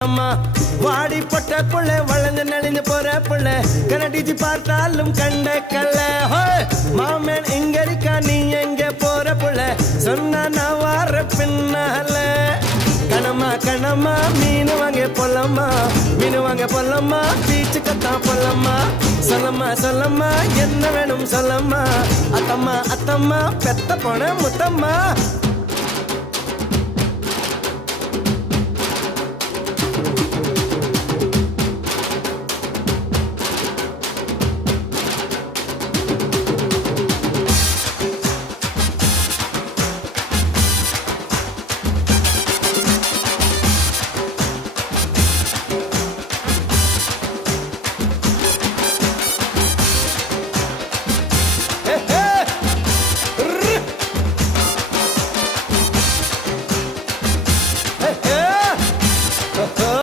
அம்மா வாடி பொட்ட புள்ள வளர்ந்து நலிந்து போற புள்ள கனடிச்சு பார்த்தாலும் கண்ட கல்ல மாமன் எங்க இருக்கா நீ எங்க போற புள்ள சொன்னா நான் வார பின்னால கணமா கணமா மீன் வாங்க பொல்லம்மா மீன் வாங்க பொல்லம்மா பீச்சு கத்தான் பொல்லம்மா சொல்லம்மா சொல்லம்மா என்ன வேணும் சொல்லம்மா அத்தம்மா அத்தம்மா பெத்த போன முத்தம்மா